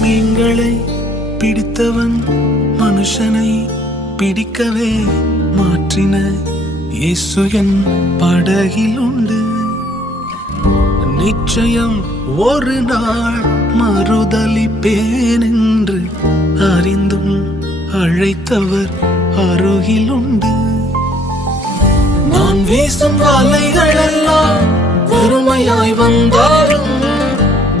மீன்களை பிடித்தவன் மனுஷனை பிடிக்கவே மாற்றின இயேசு என் படகில் உண்டு. நிச்சயம் ஒரு நாள் மறுதலிப்பேன் என்று அறிந்தும் அழைத்தவர் அருகில் உண்டு. நான் வீசும் வலைகள் எல்லாம் பெருமையாய் வந்தாலும்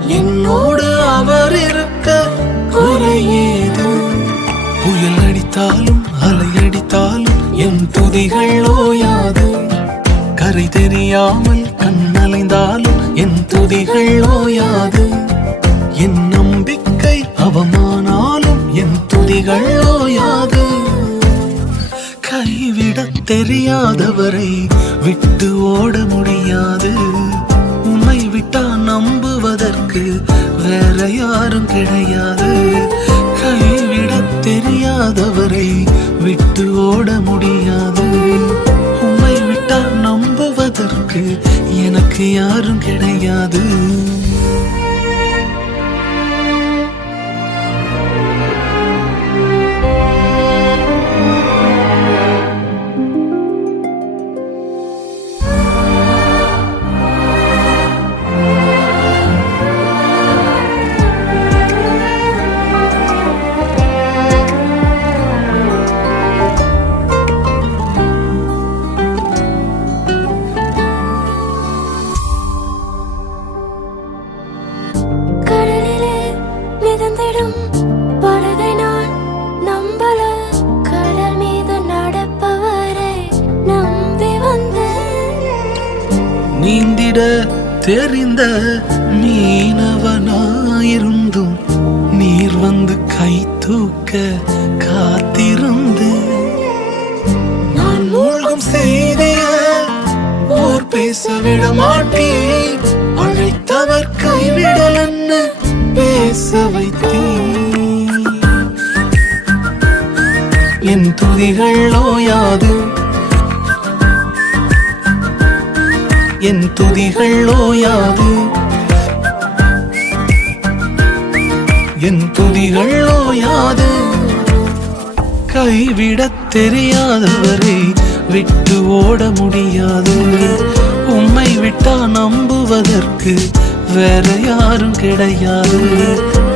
என்னோடு அவர் இருக்க குறையேது. புயல் அடித்தாலும் அலை அடித்தாலும் என் துதிகள் ஓயாது. கரை தெரியாமல் கண்ணலைந்தாலும் என் துதிகள் ஓயாது. என் நம்பிக்கை அவமானாலும் என் துதிகள் ஓயாது. கைவிடத் தெரியாதவரை விட்டு ஓட முடியாது. உன்னை விட்டா நம்புவதற்கு வேற யாரும் கிடையாது. கைவிடத் தெரியாதவரை விட்டு ஓட முடியாது. உன்னை விட்டா நம்புவதற்கு எனக்கு யாரும் கிடையாது. படகை நான் நம்பல, கடல் மீது நடப்பவரை நம்பி வந்தேன். நீந்திட தெரிந்த மீனவனாயிருந்தும் நீர் வந்து கை தூக்க காத்திருந்து. நான் மூழ்கும் செய்திய ஓர் பேச விட மாட்டேன். அழைத்தவர் கைவிடலன்னு பேச வைத்தேன். என் துதிகள் ஓயாது. என் துதிகள் ஓயாது. என் துதிகள் ஓயாது. கைவிடத் தெரியாதவரை விட்டு ஓட முடியாது. உம்மை விட்டா நம்புவதற்கு வேற யாரும் கிடையாது.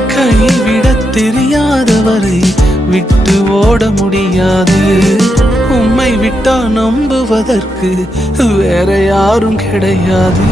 கைவிடத் தெரியாதவரை விட்டு ஓட முடியாது. உம்மை விட்டா நம்புவதற்கு வேற யாரும் கிடையாது.